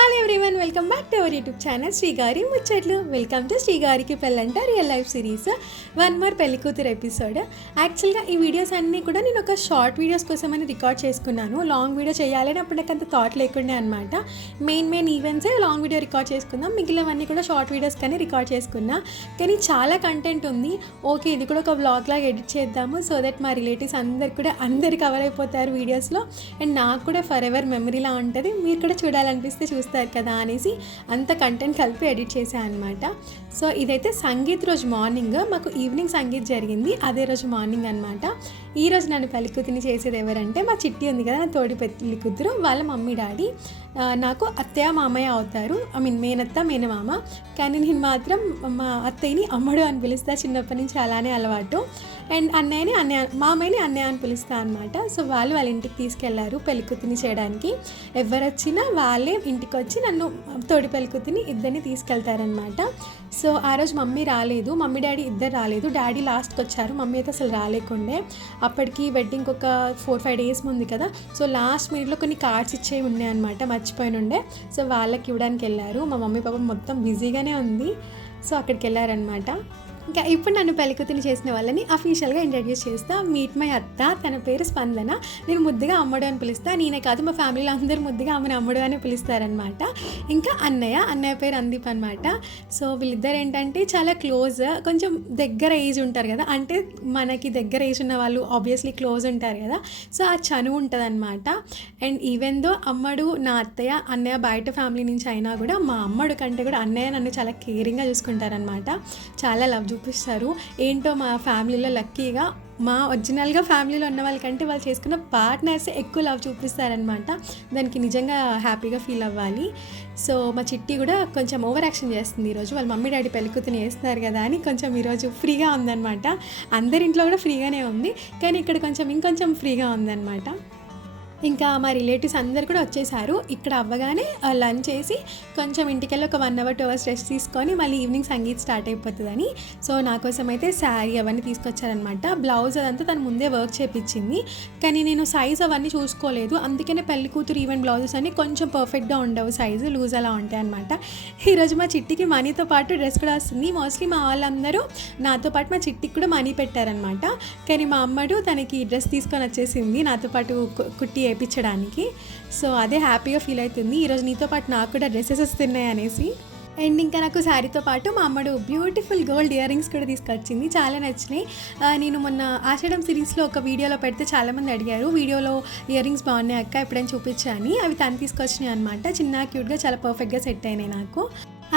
Hello everyone welcome back to our YouTube channel శ్రీగారి ముచ్చట్లు welcome to శ్రీగారికి పెళ్ళంట real life series one more పెళ్ళి కూతురు episode యాక్చువల్గా ఈ వీడియోస్ అన్నీ కూడా నేను ఒక షార్ట్ వీడియోస్ కోసమని రికార్డ్ చేసుకున్నాను. లాంగ్ వీడియో చేయాలని అప్పుడు నాకు అంత థాట్ లేకుండే అనమాట మెయిన్ మెయిన్ ఈవెంట్సే లాంగ్ వీడియో రికార్డ్ చేసుకుందాం. మిగిలినవన్నీ కూడా షార్ట్ వీడియోస్ కానీ రికార్డ్ చేసుకున్నా. కానీ చాలా కంటెంట్ ఉంది. ఓకే ఇది కూడా ఒక బ్లాగ్ లాగా ఎడిట్ చేద్దాము సో దట్ మా రిలేటివ్స్ అందరు కూడా అందరు కవర్ అయిపోతారు వీడియోస్లో అండ్ నాకు కూడా ఫర్ ఎవర్ మెమరీలా ఉంటుంది. మీరు కూడా చూడాలనిపిస్తే చూస్తారు కదా అనేసి అంత కంటెంట్ కలిపి ఎడిట్ చేశాను అనమాట సో ఇదైతే సంగీత్ రోజు మార్నింగ్ మాకు ఈవినింగ్ సంగీత్ జరిగింది అదే రోజు మార్నింగ్ అనమాట ఈరోజు నన్ను పెళ్ళికూతుని చేసేది ఎవరంటే మా చిట్టి ఉంది కదా నా తోడి పెళ్ళి కూతురు వాళ్ళ మమ్మీ డాడీ. నాకు అత్తయ్య మామయ్య అవుతారు. ఐ మీన్ మేనత్త మేనమామ. కానీ నేను మాత్రం మా అత్తయ్యని అమ్మడు అని పిలుస్తా. చిన్నప్పటి నుంచి అలానే అలవాటు. అండ్ అన్నయ్యని అన్నయ్య మామయ్యని అన్నయ్య అని పిలుస్తా అనమాట సో వాళ్ళు వాళ్ళ ఇంటికి తీసుకెళ్ళారు పెళ్ళికూతుని చేయడానికి. ఎవరు వచ్చినా వాళ్ళే ఇంటికి వచ్చి నన్ను తోడి పెళ్ళికూతుని ఇద్దరిని తీసుకెళ్తారనమాట సో ఆ రోజు మమ్మీ రాలేదు మమ్మీ డాడీ ఇద్దరు రాలేదు. డాడీ లాస్ట్కి వచ్చారు మమ్మీ అయితే అసలు రాలేకుండే. అప్పటికి వెడ్డింగ్ ఒక ఫోర్ ఫైవ్ డేస్ ముందు కదా. సో లాస్ట్ మినిట్లో కొన్ని కార్డ్స్ ఇచ్చేవి ఉన్నాయి అనమాట మర్చిపోయిన ఉండే సో వాళ్ళకి ఇవ్వడానికి వెళ్ళారు. మా మమ్మీ పాప మొత్తం బిజీగానే ఉంది. సో అక్కడికి వెళ్ళారనమాట ఇంకా ఇప్పుడు నన్ను పెళ్ళికూతుని చేసిన వాళ్ళని అఫీషియల్గా ఇంట్రడ్యూస్ చేస్తా మీట్ మై అత్త తన పేరు స్పందన. నేను ముద్దుగా అమ్మడు అని పిలుస్తా. నేనే కాదు మా ఫ్యామిలీలో అందరూ ముద్దుగా ఆమెను అమ్మడు అని పిలుస్తారనమాట ఇంకా అన్నయ్య అన్నయ్య పేరు అందీప్ అనమాట సో వీళ్ళిద్దరు ఏంటంటే చాలా క్లోజ్ కొంచెం దగ్గర ఏజ్ ఉంటారు కదా. అంటే మనకి దగ్గర ఏజ్ ఉన్న వాళ్ళు ఆబ్వియస్లీ క్లోజ్ ఉంటారు కదా. సో ఆ చనువు ఉంటుంది అనమాట అండ్ ఈవెన్ దో అమ్మడు నా అత్తయ్య అన్నయ్య బయట ఫ్యామిలీ నుంచి అయినా కూడా మా అమ్మడు కంటే కూడా అన్నయ్య నన్ను చాలా కేరింగ్గా చూసుకుంటారనమాట చాలా లవ్ చూపిస్తారు. ఏంటో మా ఫ్యామిలీలో లక్కీగా మా ఒరిజినల్గా ఫ్యామిలీలో ఉన్న వాళ్ళకంటే వాళ్ళు చేసుకున్న పార్ట్నర్స్ ఎక్కువ లవ్ చూపిస్తారనమాట దానికి నిజంగా హ్యాపీగా ఫీల్ అవ్వాలి. సో మా చిట్టి కూడా కొంచెం ఓవర్ యాక్షన్ చేస్తుంది ఈరోజు. వాళ్ళ మమ్మీ డాడీ పెళ్ళికూతుని వేస్తున్నారు కదా అని కొంచెం ఈరోజు ఫ్రీగా ఉందన్నమాట. అందరి ఇంట్లో కూడా ఫ్రీగానే ఉంది. కానీ ఇక్కడ కొంచెం ఇంకొంచెం ఫ్రీగా ఉందన్నమాట. ఇంకా మా రిలేటివ్స్ అందరు కూడా వచ్చేసారు. ఇక్కడ అవ్వగానే లంచ్ చేసి కొంచెం ఇంటికెళ్ళి ఒక one hour two hours rest తీసుకొని మళ్ళీ ఈవినింగ్ సంగీత్ స్టార్ట్ అయిపోతుందని. సో నా కోసం అయితే శారీ అవన్నీ తీసుకొచ్చారనమాట. బ్లౌజ్ అదంతా తను ముందే వర్క్ చేపించింది. కానీ నేను సైజ్ అవన్నీ చూసుకోలేదు. అందుకనే పెళ్ళి కూతురు ఈవెంట్ బ్లౌజెస్ అన్ని కొంచెం పర్ఫెక్ట్గా ఉండవు. సైజు లూజ్ అలా ఉంటాయి అనమాట ఈరోజు మా చిట్టికి మనీతో పాటు డ్రెస్ కూడా వస్తుంది. మోస్ట్లీ మా వాళ్ళందరూ నాతో పాటు మా చిట్టికి కూడా మనీ పెట్టారనమాట. కానీ మా అమ్మడు తనకి డ్రెస్ తీసుకొని వచ్చేసింది. నాతో పాటు కు- కుట్టి చేయించడానికి సో అదే హ్యాపీగా ఫీల్ అవుతుంది. ఈరోజు నీతో పాటు నాకు కూడా డ్రెస్సెస్ వస్తున్నాయి అనేసి. అండ్ ఇంకా నాకు శారీతో పాటు మా అమ్మడు బ్యూటిఫుల్ గోల్డ్ ఇయర్ రింగ్స్ కూడా తీసుకొచ్చింది. చాలా నచ్చినాయి. నేను మొన్న ఆషాఢం సిరీస్లో ఒక వీడియోలో పెడితే చాలామంది అడిగారు వీడియోలో ఇయర్ రింగ్స్ బాగున్నాయి అక్క? ఎప్పుడైనా చూపించాను అవి తను తీసుకొచ్చినాయి అనమాట చిన్న క్యూట్గా చాలా పర్ఫెక్ట్గా సెట్ అయినాయి నాకు.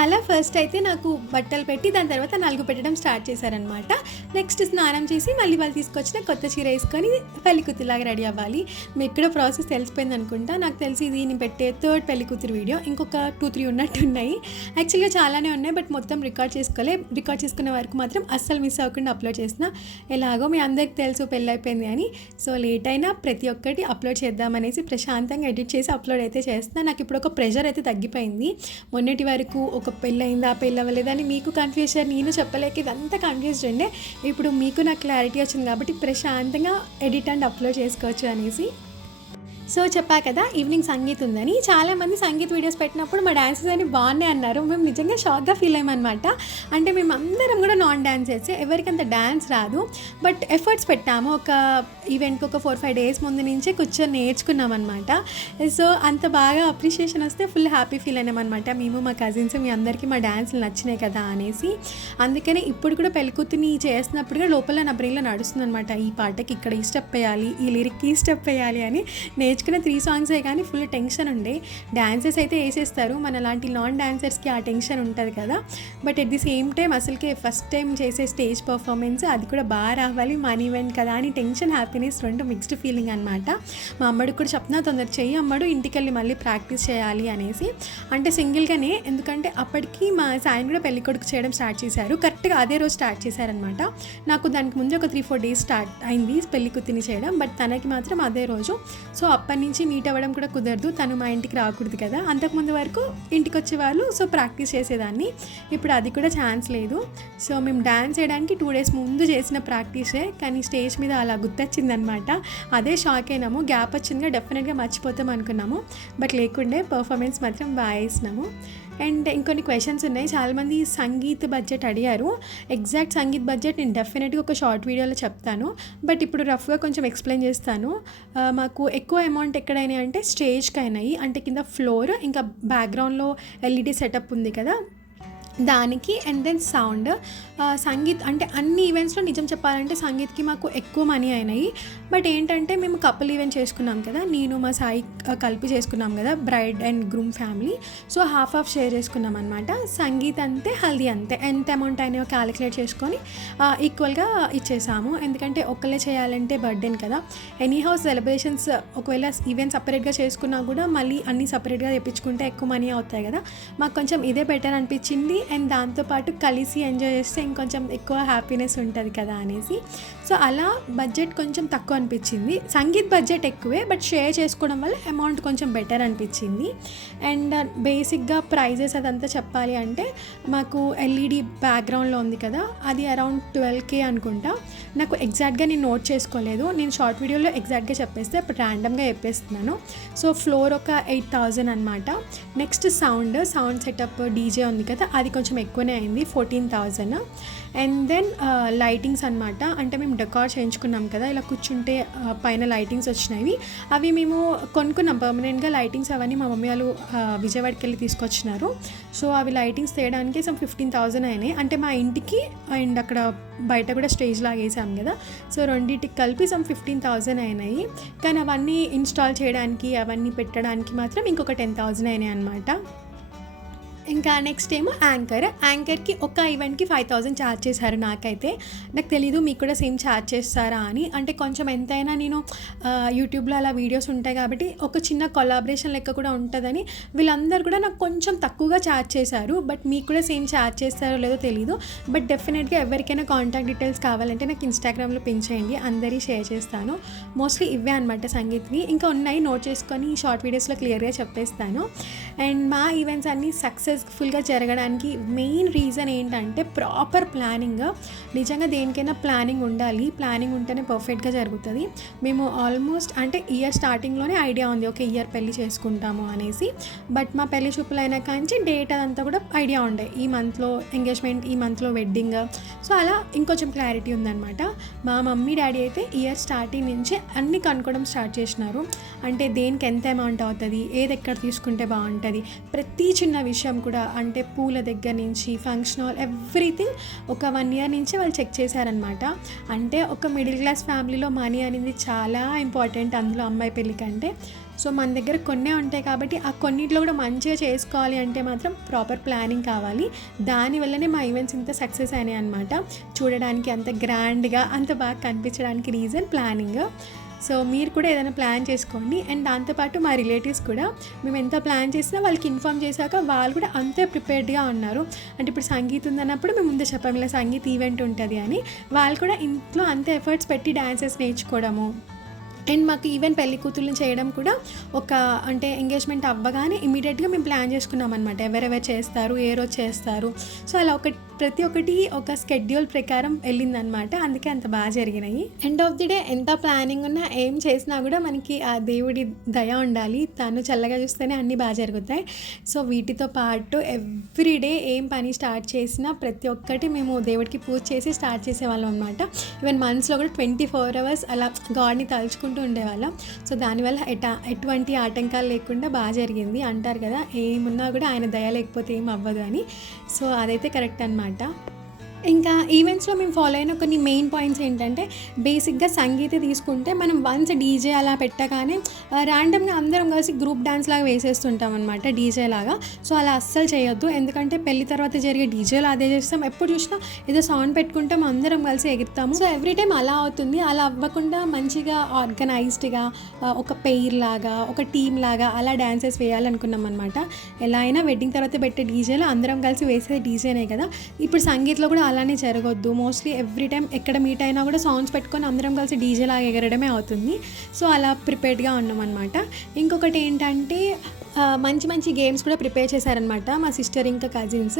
అలా ఫస్ట్ అయితే నాకు బట్టలు పెట్టి దాని తర్వాత నలుగు పెట్టడం స్టార్ట్ చేశారనమాట నెక్స్ట్ స్నానం చేసి మళ్ళీ వాళ్ళు తీసుకొచ్చిన కొత్త చీర వేసుకొని పెళ్ళి కూతురులాగా రెడీ అవ్వాలి. మీకు కూడా ప్రాసెస్ తెలిసిపోయింది అనుకుంటా. నాకు తెలిసి ఇది నేను పెట్టే థర్డ్ పెళ్ళి కూతురు వీడియో ఇంకొక టూ త్రీ ఉన్నట్టు ఉన్నాయి యాక్చువల్గా చాలానే ఉన్నాయి బట్ మొత్తం రికార్డ్ చేసుకోలే. రికార్డ్ చేసుకునే వరకు మాత్రం అస్సలు మిస్ అవ్వకుండా అప్లోడ్ చేసిన. ఎలాగో మీ అందరికి తెలుసు పెళ్ళి అయిపోయింది అని. సో లేట్ అయినా ప్రతి ఒక్కటి అప్లోడ్ చేద్దామనేసి ప్రశాంతంగా ఎడిట్ చేసి అప్లోడ్ అయితే చేస్తున్నా. నాకు ఇప్పుడు ఒక ప్రెషర్ అయితే తగ్గిపోయింది. మొన్నటి వరకు ఒక పెళ్ళి అయిందా పెళ్ళి అని మీకు కన్ఫ్యూజన్ నేను చెప్పలేక ఇదంతా కన్ఫ్యూజ్డ్ ఉండే ఇప్పుడు మీకు నాకు క్లారిటీ వచ్చింది కాబట్టి ప్రశాంతంగా ఎడిట్ అండ్ అప్లోడ్ చేసుకోవచ్చు అనేసి. సో చెప్పా కదా ఈవినింగ్ సంగీత్ ఉందని. చాలామంది సంగీత్ వీడియోస్ పెట్టినప్పుడు మా డాన్సెస్ అని బాగున్నాయి అన్నారు. మేము నిజంగా షాక్గా ఫీల్ అయ్యామన్నమాట. అంటే మేము అందరం కూడా నాన్ డాన్సర్స్ ఎవరికి అంత డాన్స్ రాదు. బట్ ఎఫర్ట్స్ పెట్టాము. ఒక ఈవెంట్కి ఒక ఫోర్ ఫైవ్ డేస్ ముందు నుంచే కూర్చొని నేర్చుకున్నాం అనమాట సో అంత బాగా అప్రిషియేషన్ వస్తే ఫుల్ హ్యాపీ ఫీల్ అయినామన్నమాట. మేము మా కజిన్స్ మీ అందరికీ మా డ్యాన్స్లు నచ్చినాయి కదా అనేసి. అందుకనే ఇప్పుడు కూడా పెళ్ళికూతుని చేస్తున్నప్పుడు కూడా లోపల నా బ్రెయిన్లో నడుస్తుంది అనమాట ఈ పాటకి ఇక్కడ ఈ స్టెప్ వేయాలి ఈ లిరిక్కి ఈ స్టెప్ వేయాలి అని నేర్చుకున్న త్రీ సాంగ్సే కానీ ఫుల్ టెన్షన్ ఉండే. డ్యాన్సెస్ అయితే వేసేస్తారు. మన లాంటి నాన్ డ్యాన్సర్స్కి ఆ టెన్షన్ ఉంటుంది కదా. But at the same time అసలుకే ఫస్ట్ టైం చేసే స్టేజ్ పర్ఫార్మెన్స్ అది కూడా బాగా రావాలి. మనీ ఈవెంట్ కదా అని టెన్షన్ హ్యాపీనెస్ రెండు మిక్స్డ్ ఫీలింగ్ అనమాట మా అమ్మడికి కూడా చెప్తున్నా తొందర చెయ్యి అమ్మడు. ఇంటికి వెళ్ళి మళ్ళీ ప్రాక్టీస్ చేయాలి అనేసి. అంటే సింగిల్గానే ఎందుకంటే అప్పటికి మా సాయం కూడా పెళ్ళి కొడుకు చేయడం స్టార్ట్ చేశారు. కరెక్ట్గా అదే రోజు స్టార్ట్ చేశారనమాట నాకు దానికి ముందు ఒక త్రీ ఫోర్ డేస్ స్టార్ట్ అయింది పెళ్ళి కుత్తిని చేయడం. బట్ తనకి మాత్రం అదే రోజు. సో అప్ప అప్పటి నుంచి మీట్ అవ్వడం కూడా కుదరదు. తను మా ఇంటికి రాకూడదు కదా. అంతకుముందు వరకు ఇంటికి వచ్చేవాళ్ళు సో ప్రాక్టీస్ చేసేదాన్ని. ఇప్పుడు అది కూడా ఛాన్స్ లేదు. సో మేము డ్యాన్స్ చేయడానికి టూ డేస్ ముందు చేసిన ప్రాక్టీసే కానీ స్టేజ్ మీద అలా గుర్తొచ్చిందనమాట. అదే షాక్ అయినాము. గ్యాప్ వచ్చిందిగా డెఫినెట్గా మర్చిపోతాం అనుకున్నాము. బట్ లేకుండే పర్ఫార్మెన్స్ మాత్రం బాగా వేసినాము. అండ్ ఇంకొన్ని క్వశ్చన్స్ ఉన్నాయి. చాలామంది సంగీత్ బడ్జెట్ అడిగారు. ఎగ్జాక్ట్ సంగీత్ బడ్జెట్ నేను డెఫినెట్గా ఒక షార్ట్ వీడియోలో చెప్తాను. బట్ ఇప్పుడు రఫ్గా కొంచెం ఎక్స్ప్లెయిన్ చేస్తాను. మాకు ఎక్కువ అమౌంట్ ఎక్కడైనా అంటే స్టేజ్కి అయినాయి అంటే కింద ఫ్లోర్ ఇంకా బ్యాక్గ్రౌండ్లో ఎల్ఈడి సెటప్ ఉంది కదా. దానికి అండ్ దెన్ సౌండ్ సంగీత్ అంటే అన్ని ఈవెంట్స్లో నిజం చెప్పాలంటే సంగీత్కి మాకు ఎక్కువ మనీ అయినాయి. బట్ ఏంటంటే మేము కపుల్ ఈవెంట్ చేసుకున్నాం కదా నేను మా సాయి కలిపి చేసుకున్నాం కదా bride and groom family so half half share చేసుకున్నాం అనమాట సంగీత్ అంతే హల్దీ అంతే. ఎంత అమౌంట్ అయినాయో క్యాలిక్యులేట్ చేసుకొని ఈక్వల్గా ఇచ్చేసాము. ఎందుకంటే ఒక్కలే చేయాలంటే బర్త్డేని కదా. ఎనీ హౌస్ సెలబ్రేషన్స్ ఒకవేళ ఈవెంట్ సపరేట్గా చేసుకున్నా కూడా మళ్ళీ అన్నీ సపరేట్గా తెప్పించుకుంటే ఎక్కువ మనీ అవుతాయి కదా. మాకు కొంచెం ఇదే బెటర్ అనిపించింది. అండ్ దాంతోపాటు కలిసి ఎంజాయ్ చేస్తే ఇంకొంచెం ఎక్కువ హ్యాపీనెస్ ఉంటుంది కదా అనేసి. సో అలా బడ్జెట్ కొంచెం తక్కువ అనిపించింది. సంగీత్ బడ్జెట్ ఎక్కువే బట్ షేర్ చేసుకోవడం వల్ల అమౌంట్ కొంచెం బెటర్ అనిపించింది. అండ్ బేసిక్గా ప్రైజెస్ అదంతా చెప్పాలి అంటే మాకు ఎల్ఈడి బ్యాక్గ్రౌండ్లో ఉంది కదా అది అరౌండ్ ట్వెల్వ్ కే అనుకుంటా. నాకు ఎగ్జాక్ట్గా నేను నోట్ చేసుకోలేదు. నేను షార్ట్ వీడియోలో ఎగ్జాక్ట్గా చెప్పేస్తే ఇప్పుడు ర్యాండమ్గా చెప్పేస్తున్నాను. సో ఫ్లోర్ ఒక ఎయిట్ థౌజండ్ అనమాట next sound sound setup DJ ఉంది కదా అది కొంచెం ఎక్కువనే అయింది fourteen thousand. And then lightings అనమాట అంటే మేము డెకార్ చేయించుకున్నాం కదా ఇలా కూర్చుంటే uh, పైన లైటింగ్స్ వచ్చినాయి. అవి మేము కొనుక్కున్నాం. పర్మనెంట్గా లైటింగ్స్ అవన్నీ మా మమ్మీ వాళ్ళు uh, విజయవాడకి వెళ్ళి తీసుకొచ్చినారు. సో అవి లైటింగ్స్ తేయడానికి సమ్ ఫిఫ్టీన్ థౌజండ్ అయినాయి. అంటే మా ఇంటికి అండ్ అక్కడ బయట కూడా స్టేజ్ లాగేసాం కదా. సో రెండింటికి కలిపి సమ్ ఫిఫ్టీన్ థౌజండ్ అయినాయి. కానీ అవన్నీ ఇన్స్టాల్ చేయడానికి అవన్నీ పెట్టడానికి మాత్రం ఇంకొక టెన్ థౌజండ్ అయినాయి అనమాట ఇంకా నెక్స్ట్ ఏమో యాంకర్ యాంకర్కి ఒక ఈవెంట్కి ఫైవ్ థౌజండ్ ఛార్జ్ చేశారు నాకైతే. నాకు తెలీదు మీకు కూడా సేమ్ ఛార్జ్ చేస్తారా అని. అంటే కొంచెం ఎంతైనా నేను యూట్యూబ్లో అలా వీడియోస్ ఉంటాయి కాబట్టి ఒక చిన్న కొలాబరేషన్ లెక్క కూడా ఉంటుందని వీళ్ళందరూ కూడా నాకు కొంచెం తక్కువగా ఛార్జ్ చేశారు. బట్ మీకు కూడా సేమ్ ఛార్జ్ చేస్తారో లేదో తెలీదు. బట్ డెఫినెట్గా ఎవరికైనా కాంటాక్ట్ డీటెయిల్స్ కావాలంటే నాకు ఇన్స్టాగ్రామ్లో పిన్ చేయండి. అందరి షేర్ చేస్తాను. మోస్ట్లీ ఇవే అనమాట సంగీత్వి. ఇంకా ఉన్నాయి నోట్ చేసుకొని షార్ట్ వీడియోస్లో క్లియర్గా చెప్పేస్తాను. అండ్ మా ఈవెంట్స్ అన్నీ సక్సెస్ఫుల్గా జరగడానికి మెయిన్ రీజన్ ఏంటంటే ప్రాపర్ ప్లానింగ్ నిజంగా దేనికైనా ప్లానింగ్ ఉండాలి. ప్లానింగ్ ఉంటేనే పర్ఫెక్ట్గా జరుగుతుంది. మేము ఆల్మోస్ట్ అంటే ఇయర్ స్టార్టింగ్లోనే ఐడియా ఉంది. ఓకే ఇయర్ పెళ్ళి చేసుకుంటాము అనేసి. బట్ మా పెళ్ళి చూపులైన కాంచి కానీ డేట్ అదంతా కూడా ఐడియా ఉండే. ఈ మంత్లో ఎంగేజ్మెంట్ ఈ మంత్లో వెడ్డింగ్ సో అలా ఇంకొంచెం క్లారిటీ ఉందన్నమాట. మా మమ్మీ డాడీ అయితే ఇయర్ స్టార్టింగ్ నుంచే అన్ని కనుక్కోవడం స్టార్ట్ చేసినారు. అంటే దేనికి ఎంత అమౌంట్ అవుతుంది ఏది ఎక్కడ తీసుకుంటే బాగుంటుంది ప్రతి చిన్న విషయం కూడా అంటే పూల దగ్గర నుంచి ఫంక్షన్ హాల్ ఎవ్రీథింగ్ ఒక వన్ ఇయర్ నుంచి వాళ్ళు చెక్ చేశారనమాట అంటే ఒక మిడిల్ క్లాస్ ఫ్యామిలీలో మనీ అనేది చాలా ఇంపార్టెంట్ అందులో అమ్మాయి పెళ్ళి కంటే. సో మన దగ్గర కొన్నే ఉంటాయి కాబట్టి ఆ కొన్నిట్లో కూడా మంచిగా చేసుకోవాలి అంటే మాత్రం ప్రాపర్ ప్లానింగ్ కావాలి. దానివల్లనే మా ఈవెంట్స్ ఇంత సక్సెస్ అయినాయి అనమాట చూడడానికి అంత గ్రాండ్గా అంత బాగా కనిపించడానికి రీజన్ ప్లానింగ్ సో మీరు కూడా ఏదైనా ప్లాన్ చేసుకోండి. అండ్ దాంతోపాటు మా రిలేటివ్స్ కూడా మేము ఎంత ప్లాన్ చేసినా వాళ్ళకి ఇన్ఫామ్ చేశాక వాళ్ళు కూడా అంతే ప్రిపేర్డ్గా ఉన్నారు. అంటే ఇప్పుడు సంగీత్ ఉందన్నప్పుడు మేము ముందే చెప్పాము ఇలా సంగీత్ ఈవెంట్ ఉంటుంది అని. వాళ్ళు కూడా ఇంట్లో అంతే ఎఫర్ట్స్ పెట్టి డ్యాన్సెస్ నేర్చుకోవడము. అండ్ మాకు ఈవెన్ పెళ్ళి కూతుర్లు చేయడం కూడా ఒక అంటే ఎంగేజ్మెంట్ అవ్వగానే ఇమీడియట్గా మేము ప్లాన్ చేసుకున్నాం అనమాట ఎవరెవరు చేస్తారు ఏ రోజు చేస్తారు. సో అలా ఒక ప్రతి ఒక్కటి ఒక స్కెడ్యూల్ ప్రకారం వెళ్ళిందనమాట. అందుకే అంత బాగా జరిగినాయి. ఎండ్ ఆఫ్ ది డే ఎంత ప్లానింగ్ ఉన్నా ఏం చేసినా కూడా మనకి ఆ దేవుడి దయ ఉండాలి. తను చల్లగా చూస్తేనే అన్నీ బాగా జరుగుతాయి. సో వీటితో పాటు ఎవ్రీ డే ఏం పని స్టార్ట్ చేసినా ప్రతి ఒక్కటి మేము దేవుడికి పూజ చేసి స్టార్ట్ చేసేవాళ్ళం అనమాట ఈవెన్ మంత్స్లో కూడా ట్వంటీ ఫోర్ అవర్స్ అలా గాడ్ని తలుచుకుంటూ ఉండేవాళ్ళం. సో దానివల్ల ఎట ఎటువంటి ఆటంకాలు లేకుండా బాగా జరిగింది. అంటారు కదా ఏమున్నా కూడా ఆయన దయ లేకపోతే ఏం అవ్వదు అని. సో అదైతే కరెక్ట్ అనమాట అనమాట ఇంకా ఈవెంట్స్లో మేము ఫాలో అయిన కొన్ని మెయిన్ పాయింట్స్ ఏంటంటే బేసిక్గా సంగీత తీసుకుంటే మనం వన్స్ డీజే అలా పెట్టగానే ర్యాండమ్గా అందరం కలిసి గ్రూప్ డ్యాన్స్ లాగా వేసేస్తుంటాం అనమాట డీజే లాగా. సో అలా అస్సలు చేయొద్దు. ఎందుకంటే పెళ్ళి తర్వాత జరిగే డీజేలో అదే చేస్తాం. ఎప్పుడు చూసినా ఏదో సౌండ్ పెట్టుకుంటాం అందరం కలిసి ఎగురుతాము. సో ఎవ్రీ టైం అలా అవుతుంది. అలా అవ్వకుండా మంచిగా ఆర్గనైజ్డ్గా ఒక పెయిర్ లాగా ఒక టీమ్ లాగా అలా డ్యాన్సెస్ వేయాలనుకున్నాం అనమాట ఎలా అయినా వెడ్డింగ్ తర్వాత పెట్టే డీజేలో అందరం కలిసి వేసేది డీజేనే కదా. ఇప్పుడు సంగీత్లో కూడా అలానే జరగొద్దు. మోస్ట్లీ ఎవ్రీ టైం ఎక్కడ మీట్ అయినా కూడా సాంగ్స్ పెట్టుకొని అందరం కలిసి డీజే లాగా ఎగరడమే అవుతుంది. సో అలా ప్రిపేర్డ్గా ఉన్నాం అనమాట ఇంకొకటి ఏంటంటే మంచి మంచి గేమ్స్ కూడా ప్రిపేర్ చేశారనమాట మా సిస్టర్ ఇంకా కజిన్స్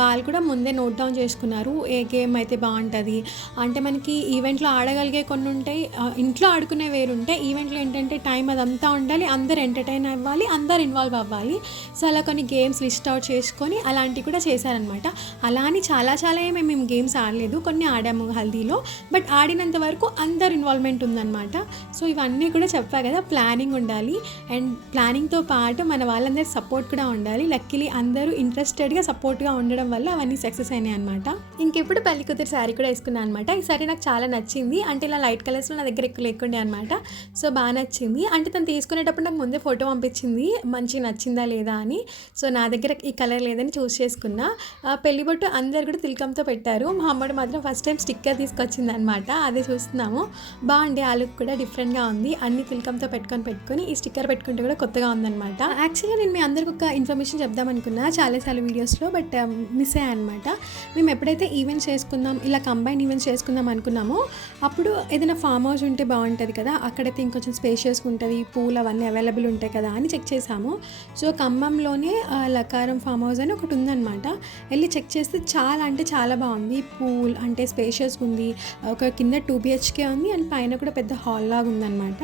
వాళ్ళు కూడా ముందే నోట్ డౌన్ చేసుకున్నారు ఏ గేమ్ అయితే బాగుంటుంది. అంటే మనకి ఈవెంట్లో ఆడగలిగే కొన్ని ఉంటాయి ఇంట్లో ఆడుకునే వేరు ఉంటాయి. ఈవెంట్లో ఏంటంటే టైం అదంతా ఉండాలి అందరు ఎంటర్టైన్ అవ్వాలి అందరు ఇన్వాల్వ్ అవ్వాలి. సో అలా కొన్ని గేమ్స్ లిస్ట్ అవుట్ చేసుకొని అలాంటివి కూడా చేశారనమాట అలా అని చాలా చాలా ఏమి మేము గేమ్స్ ఆడలేదు కొన్ని ఆడాము హల్దీలో. బట్ ఆడినంత వరకు అందరు ఇన్వాల్వ్మెంట్ ఉందన్నమాట. సో ఇవన్నీ కూడా చెప్పా కదా ప్లానింగ్ ఉండాలి. అండ్ ప్లానింగ్తో పాటు మన వాళ్ళందరి సపోర్ట్ కూడా ఉండాలి. లక్కీలీ అందరూ ఇంట్రెస్టెడ్గా సపోర్ట్గా ఉండడం వల్ల అవన్నీ సక్సెస్ అయినాయి అనమాట ఇంకెప్పుడు పెళ్ళి కూతురు శారీ కూడా వేసుకున్నాను అనమాట ఈ సారీ నాకు చాలా నచ్చింది. అంటే ఇలా లైట్ కలర్స్లో నా దగ్గర ఎక్కువ లేకుండే అనమాట సో బాగా నచ్చింది. అంటే తను తీసుకునేటప్పుడు నాకు ముందే ఫోటో పంపించింది. మంచి నచ్చిందా లేదా అని. సో నా దగ్గర ఈ కలర్ లేదని చూస్ చేసుకున్నా. ఆ, పెళ్ళి బొట్టు అందరు కూడా తిలకంతో పెట్టారు. మా అమ్మడు మాత్రం ఫస్ట్ టైం స్టిక్కర్ తీసుకొచ్చింది అనమాట అదే చూస్తున్నాము. బాగుండే ఆ లుక్ కూడా డిఫరెంట్గా ఉంది. అన్ని తిలకంతో పెట్టుకొని పెట్టుకొని ఈ స్టిక్కర్ పెట్టుకుంటే కూడా కొత్తగా ఉందన్నమాట. యాక్చువల్గా నేను మీ అందరికి ఒక ఇన్ఫర్మేషన్ చెప్దాం అనుకున్నా చాలాసార్లు వీడియోస్లో బట్ మిస్ um, అయ్యా అనమాట మేము ఎప్పుడైతే ఈవెంట్స్ చేసుకుందాం ఇలా కంబైన్ ఈవెంట్స్ చేసుకుందాం అనుకున్నామో అప్పుడు ఏదైనా ఫామ్ హౌస్ ఉంటే బాగుంటుంది కదా. అక్కడైతే ఇంకొంచెం స్పేషియస్ ఉంటుంది పూలు అవన్నీ అవైలబుల్ ఉంటాయి కదా అని చెక్ చేసాము. సో ఖమ్మంలోనే లకారం ఫామ్ హౌస్ అని ఒకటి ఉందన్నమాట. వెళ్ళి చెక్ చేస్తే చాలా అంటే చాలా బాగుంది. పూల్ అంటే స్పేషియస్గా ఉంది. ఒక కింద టూ బిహెచ్కే ఉంది. అండ్ పైన కూడా పెద్ద హాల్ లాగా ఉందన్నమాట.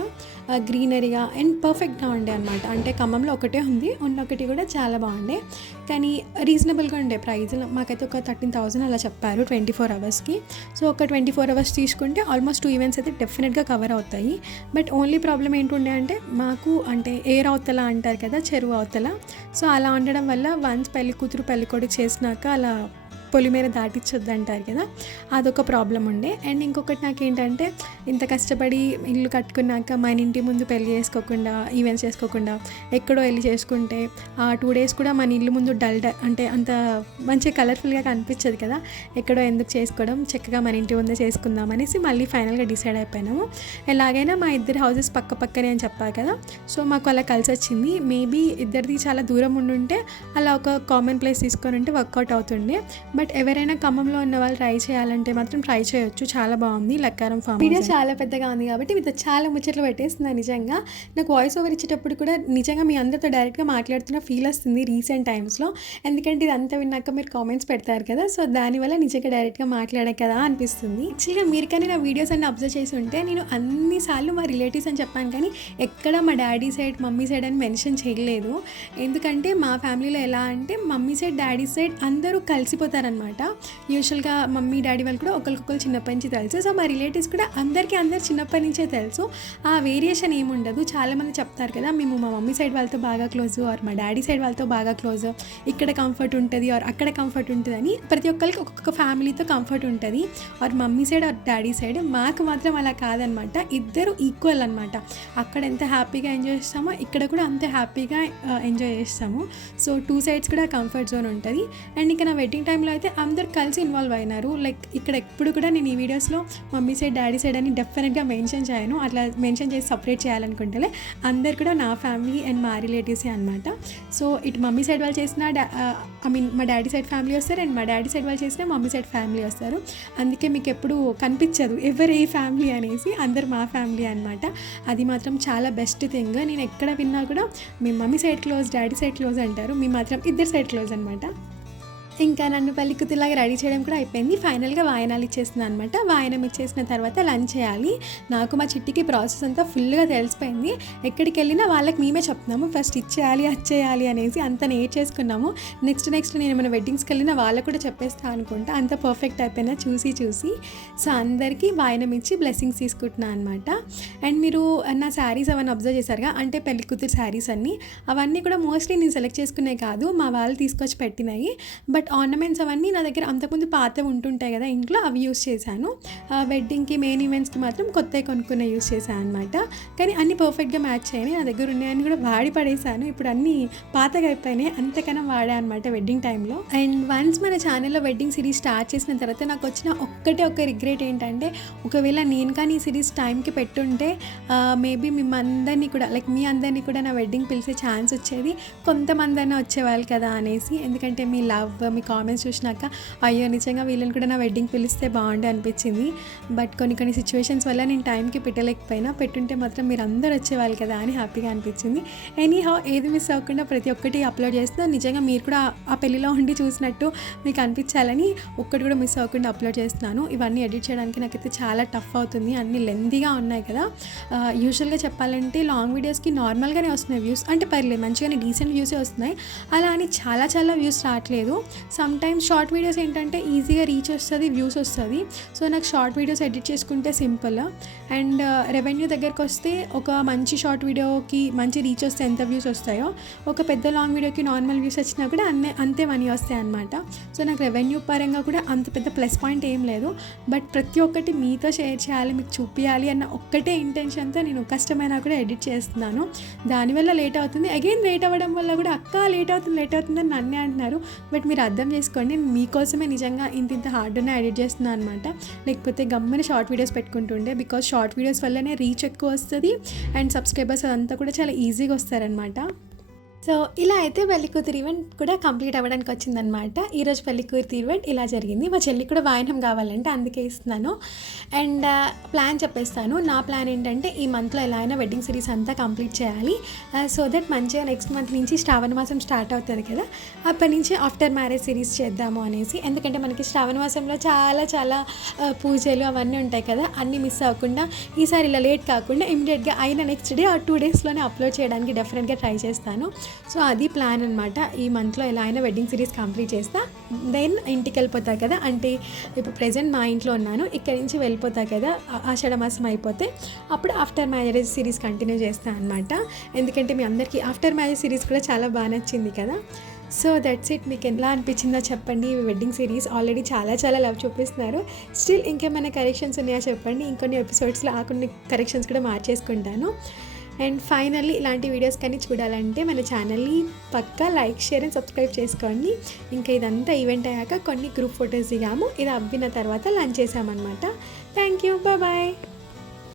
గ్రీనరీగా అండ్ పర్ఫెక్ట్గా ఉండే అనమాట అంటే ఖమ్మంలో ఒకటే ఉంది ఉన్న ఒకటి కూడా చాలా బాగుండే. కానీ రీజనబుల్గా ఉండే ప్రైజ్ మాకైతే ఒక థర్టీన్ థౌసండ్ అలా చెప్పారు ట్వంటీ ఫోర్ అవర్స్కి. సో ఒక ట్వంటీ ఫోర్ అవర్స్ తీసుకుంటే ఆల్మోస్ట్ టూ ఈవెంట్స్ అయితే డెఫినెట్గా కవర్ అవుతాయి. బట్ ఓన్లీ ప్రాబ్లం ఏంటుండే అంటే మాకు అంటే ఎయిర్ అవతల అంటారు కదా చెరువు అవతల. సో అలా ఉండడం వల్ల వన్స్ పెళ్ళి కూతురు పెళ్ళి కొడుకు చేసినాక అలా పొలిమేర దాటించొద్దు అంటారు కదా అదొక ప్రాబ్లం ఉండే. అండ్ ఇంకొకటి నాకు ఏంటంటే ఇంత కష్టపడి ఇల్లు కట్టుకున్నాక మన ఇంటి ముందు పెళ్ళి చేసుకోకుండా ఈవెంట్స్ చేసుకోకుండా ఎక్కడో వెళ్ళి చేసుకుంటే ఆ టూ డేస్ కూడా మన ఇల్లు ముందు డల్ అంటే అంత మంచి కలర్ఫుల్గా కనిపించదు కదా. ఎక్కడో ఎందుకు చేసుకోవడం చక్కగా మన ఇంటి ముందే చేసుకుందాం అనేసి మళ్ళీ ఫైనల్గా డిసైడ్ అయిపోయినాము. ఎలాగైనా మా ఇద్దరు హౌసెస్ పక్క పక్కనే అని చెప్పారు కదా. సో మాకు అలా కలిసి వచ్చింది. మేబీ ఇద్దరిది చాలా దూరం ఉండుంటే అలా ఒక కామన్ ప్లేస్ తీసుకొని ఉంటే వర్కౌట్ అవుతుండే. బట్ ఎవరైనా ఖమ్మంలో ఉన్న వాళ్ళు ట్రై చేయాలంటే మాత్రం ట్రై చేయొచ్చు. చాలా బాగుంది. లక్కారం ఫామ్ వీడియో చాలా పెద్దగా ఉంది కాబట్టి మీతో చాలా ముచ్చట్లు పెట్టేస్తుంది నిజంగా. నాకు వాయిస్ ఓవర్ ఇచ్చేటప్పుడు కూడా నిజంగా మీ అందరితో డైరెక్ట్గా మాట్లాడుతున్న ఫీల్ వస్తుంది రీసెంట్ టైమ్స్లో ఎందుకంటే ఇదంతా విన్నాక మీరు కామెంట్స్ పెడతారు కదా సో దానివల్ల నిజంగా డైరెక్ట్గా మాట్లాడే కదా అనిపిస్తుంది. యాక్చువల్గా మీరు కానీ నా వీడియోస్ అన్ని అబ్జర్వ్ చేసి ఉంటే నేను అన్నిసార్లు మా రిలేటివ్స్ అని చెప్పాను కానీ ఎక్కడ మా డాడీ సైడ్ మమ్మీ సైడ్ అని మెన్షన్ చేయలేదు. ఎందుకంటే మా ఫ్యామిలీలో ఎలా అంటే మమ్మీ సైడ్ డాడీ సైడ్ అందరూ అనమాట యూజువల్గా మమ్మీ డాడీ వాళ్ళు కూడా ఒకరికొకరు చిన్నప్పటి నుంచి తెలుసు. సో మా రిలేటివ్స్ కూడా అందరికీ అందరు చిన్నప్పటి నుంచే తెలుసు. ఆ వేరియేషన్ ఏముండదు. చాలామంది చెప్తారు కదా మేము మా మమ్మీ సైడ్ వాళ్ళతో బాగా క్లోజ్ ఆర్ మా డాడీ సైడ్ వాళ్ళతో బాగా క్లోజ్. ఇక్కడ కంఫర్ట్ ఉంటుంది ఆర్ అక్కడ కంఫర్ట్ ఉంటుంది అని ప్రతి ఒక్కరికి ఒక్కొక్క ఫ్యామిలీతో కంఫర్ట్ ఉంటుంది. Or mummy side or daddy side మాకు మాత్రం అలా కాదనమాట ఇద్దరు ఈక్వల్ అనమాట అక్కడ ఎంత హ్యాపీగా ఎంజాయ్ చేస్తామో ఇక్కడ కూడా అంతే హ్యాపీగా ఎంజాయ్ చేస్తాము. సో టూ సైడ్స్ కూడా కంఫర్ట్ జోన్ ఉంటుంది. అండ్ ఇంకా నా వెడ్డింగ్ టైంలో అయితే అందరు కలిసి ఇన్వాల్వ్ అయినారు. లైక్ ఇక్కడ ఎప్పుడు కూడా నేను ఈ వీడియోస్లో మమ్మీ సైడ్ డాడీ సైడ్ అని డెఫినెట్గా మెన్షన్ చేయను. అట్లా మెన్షన్ చేసి సపరేట్ చేయాలనుకుంటే అందరు కూడా నా ఫ్యామిలీ అండ్ మా రిలేటివ్సే అనమాట సో ఇటు మమ్మీ సైడ్ వాళ్ళు చేసిన ఐ మీన్ మా డాడీ సైడ్ ఫ్యామిలీ వస్తారు అండ్ మా డాడీ సైడ్ వాళ్ళు చేసిన మమ్మీ సైడ్ ఫ్యామిలీ వస్తారు. అందుకే మీకు ఎప్పుడు కనిపించదు ఎవరు ఏ ఫ్యామిలీ అనేసి అందరు మా ఫ్యామిలీ అనమాట అది మాత్రం చాలా బెస్ట్ థింగ్ నేను ఎక్కడ విన్నా కూడా మీ mummy side close daddy side close అంటారు. మీ మాత్రం ఇద్దరు సైడ్ క్లోజ్ అనమాట ఇంకా నన్ను పెళ్ళి రెడీ చేయడం కూడా అయిపోయింది. ఫైనల్గా వాయనాలు ఇచ్చేసింది అనమాట వాయనం ఇచ్చేసిన తర్వాత లంచ్ చేయాలి. నాకు మా చిట్టికి ప్రాసెస్ అంతా ఫుల్గా తెలిసిపోయింది. ఎక్కడికి వెళ్ళినా వాళ్ళకి మేమే చెప్తున్నాము. ఫస్ట్ ఇచ్చేయాలి అది చేయాలి అనేసి అంత నేర్చేసుకున్నాము నెక్స్ట్ నెక్స్ట్ నేను ఏమైనా వెడ్డింగ్స్కి వెళ్ళినా వాళ్ళకు కూడా చెప్పేస్తా అనుకుంటా. అంత పర్ఫెక్ట్ అయిపోయినా చూసి చూసి. సో అందరికీ వాయనం ఇచ్చి బ్లెస్సింగ్స్ తీసుకుంటున్నాను అనమాట. అండ్ మీరు నా శారీస్ అవన్నీ అబ్జర్వ్ చేశారుగా అంటే పెళ్ళి కూతురు శారీస్ అన్నీ. అవన్నీ కూడా మోస్ట్లీ నేను సెలెక్ట్ చేసుకునే కాదు. మా వాళ్ళు తీసుకొచ్చి పెట్టినాయి. బట్ ఆర్నమెంట్స్ అవన్నీ నా దగ్గర అంతకుముందు పాతవి ఉంటుంటాయి కదా ఇంట్లో అవి యూస్ చేశాను. వెడ్డింగ్కి మెయిన్ ఈవెంట్స్కి మాత్రం కొత్తవి కొనుక్కునే యూస్ చేశాను అనమాట కానీ అన్నీ పర్ఫెక్ట్గా మ్యాచ్ అయినాయి. నా దగ్గర ఉన్నాయని కూడా వాడి పడేశాను. ఇప్పుడు అన్నీ పాతగా అయిపోయినాయి. అంతకన్నా వాడా అనమాట వెడ్డింగ్ టైంలో అండ్ వన్స్ మన ఛానల్లో వెడ్డింగ్ సిరీస్ స్టార్ట్ చేసిన తర్వాత నాకు వచ్చిన ఒక్కటే ఒక రిగ్రెట్ ఏంటంటే ఒకవేళ నేను కానీ ఈ సిరీస్ టైంకి పెట్టుంటే మేబీ మిమ్మందరినీ కూడా లైక్ మీ అందరినీ కూడా నా వెడ్డింగ్ పిలిచే ఛాన్స్ వచ్చేది కొంతమంది అయినా వచ్చేవాళ్ళు కదా అనేసి. ఎందుకంటే మీ లవ్ మీ కొన్ని కామెంట్స్ చూసినాక అయ్యో నిజంగా వీళ్ళని కూడా నా వెడ్డింగ్ పిలిస్తే బాగుండే అనిపించింది. బట్ కొన్ని కొన్ని సిచ్యువేషన్స్ వల్ల నేను టైంకి పెట్టలేకపోయినా పెట్టుంటే మాత్రం మీరు అందరు వచ్చేవాళ్ళు కదా అని హ్యాపీగా అనిపించింది. ఎనీ హౌ ఏది మిస్ అవ్వకుండా ప్రతి ఒక్కటి అప్లోడ్ చేస్తే నిజంగా మీరు కూడా ఆ పెళ్ళిలో ఉండి చూసినట్టు మీకు అనిపించాలని ఒక్కటి కూడా మిస్ అవ్వకుండా అప్లోడ్ చేస్తున్నాను. ఇవన్నీ ఎడిట్ చేయడానికి నాకైతే చాలా టఫ్ అవుతుంది. అన్ని లెందీగా ఉన్నాయి కదా. Uh, యూజువల్గా చెప్పాలంటే లాంగ్ వీడియోస్కి నార్మల్గానే వస్తున్నాయి వ్యూస్ అంటే పర్లేదు మంచిగానే డీసెంట్ వ్యూసే వస్తున్నాయి. అలా అని చాలా చాలా వ్యూస్ రావట్లేదు. సమ్ టైమ్స్ షార్ట్ వీడియోస్ ఏంటంటే ఈజీగా రీచ్ వస్తుంది వ్యూస్ వస్తుంది. సో నాకు షార్ట్ వీడియోస్ ఎడిట్ చేసుకుంటే సింపుల్ అండ్ uh, రెవెన్యూ దగ్గరకు వస్తే ఒక మంచి షార్ట్ వీడియోకి మంచి రీచ్ వస్తే ఎంత వ్యూస్ వస్తాయో ఒక పెద్ద లాంగ్ వీడియోకి నార్మల్ వ్యూస్ వచ్చినా కూడా అన్నే అంతే మనీ వస్తాయి అనమాట సో నాకు రెవెన్యూ పరంగా కూడా అంత పెద్ద ప్లస్ పాయింట్ ఏం లేదు. బట్ ప్రతి ఒక్కటి మీతో షేర్ చేయాలి మీకు చూపించాలి అన్న ఒక్కటే ఇంటెన్షన్తో నేను కష్టమైనా కూడా ఎడిట్ చేస్తున్నాను. దానివల్ల లేట్ అవుతుంది. అగైన్ లేట్ అవ్వడం వల్ల కూడా అక్క లేట్ అవుతుంది లేట్ అవుతుంది అని నన్నే అంటున్నారు. బట్ మీరు అర్థం చేసుకోండి. మీకోసమే నిజంగా ఇంత ఇంత హార్డ్నే ఎడిట్ చేస్తున్నాను అనమాట లేకపోతే గమ్మని షార్ట్ వీడియోస్ పెట్టుకుంటుండే బికాస్ షార్ట్ వీడియోస్ వల్లనే రీచ్ ఎక్కువ వస్తుంది అండ్ సబ్స్క్రైబర్స్ అదంతా కూడా చాలా ఈజీగా వస్తారనమాట సో ఇలా అయితే పెళ్ళికూతురు ఈవెంట్ కూడా కంప్లీట్ అవ్వడానికి వచ్చిందనమాట ఈరోజు పెళ్ళికూతురు ఈవెంట్ ఇలా జరిగింది. మా చెల్లి కూడా వాయనం కావాలంటే అందుకే ఇస్తున్నాను. అండ్ ప్లాన్ చెప్పేస్తాను. నా ప్లాన్ ఏంటంటే ఈ మంత్లో ఎలా అయినా వెడ్డింగ్ సిరీస్ అంతా కంప్లీట్ చేయాలి. సో దట్ మంచిగా నెక్స్ట్ మంత్ నుంచి శ్రావణ మాసం స్టార్ట్ అవుతుంది కదా. అప్పటి నుంచి ఆఫ్టర్ మ్యారేజ్ సిరీస్ చేద్దాము అనేసి. ఎందుకంటే మనకి శ్రావణ మాసంలో చాలా చాలా పూజలు అవన్నీ ఉంటాయి కదా. అన్నీ మిస్ అవ్వకుండా ఈసారి ఇలా లేట్ కాకుండా ఇమీడియట్గా అయిన నెక్స్ట్ డే ఆ టూ డేస్లోనే అప్లోడ్ చేయడానికి డెఫినెట్గా ట్రై చేస్తాను. సో అది ప్లాన్ అనమాట ఈ మంత్లో ఎలా అయినా వెడ్డింగ్ సిరీస్ కంప్లీట్ చేస్తా. దెన్ ఇంటికి వెళ్ళిపోతా కదా అంటే ఇప్పుడు ప్రజెంట్ మా ఇంట్లో ఉన్నాను ఇక్కడి నుంచి వెళ్ళిపోతా కదా ఆషాఢ మాసం అయిపోతే అప్పుడు ఆఫ్టర్ మ్యారేజ్ సిరీస్ కంటిన్యూ చేస్తాను అనమాట ఎందుకంటే మీ అందరికీ ఆఫ్టర్ మ్యారేజ్ సిరీస్ కూడా చాలా బాగా నచ్చింది కదా. సో దట్స్ ఇట్ మీకు ఎలా అనిపించిందో చెప్పండి. వెడ్డింగ్ సిరీస్ ఆల్రెడీ చాలా చాలా లవ్ చూపిస్తున్నారు. స్టిల్ ఇంకేమైనా కరెక్షన్స్ ఉన్నాయా చెప్పండి. ఇంకొన్ని ఎపిసోడ్స్లో ఆ కొన్ని కరెక్షన్స్ కూడా మార్చేసుకుంటాను. అండ్ ఫైనల్లీ ఇలాంటి వీడియోస్ కానీ చూడాలంటే మన ఛానల్ని పక్కా లైక్ షేర్ అండ్ సబ్స్క్రైబ్ చేసుకోండి. ఇంకా ఇదంతా ఈవెంట్ అయ్యాక కొన్ని గ్రూప్ ఫొటోస్ దిగాము. ఇది అవ్విన తర్వాత లంచ్ చేసామన్నమాట థ్యాంక్ యూ బాయ్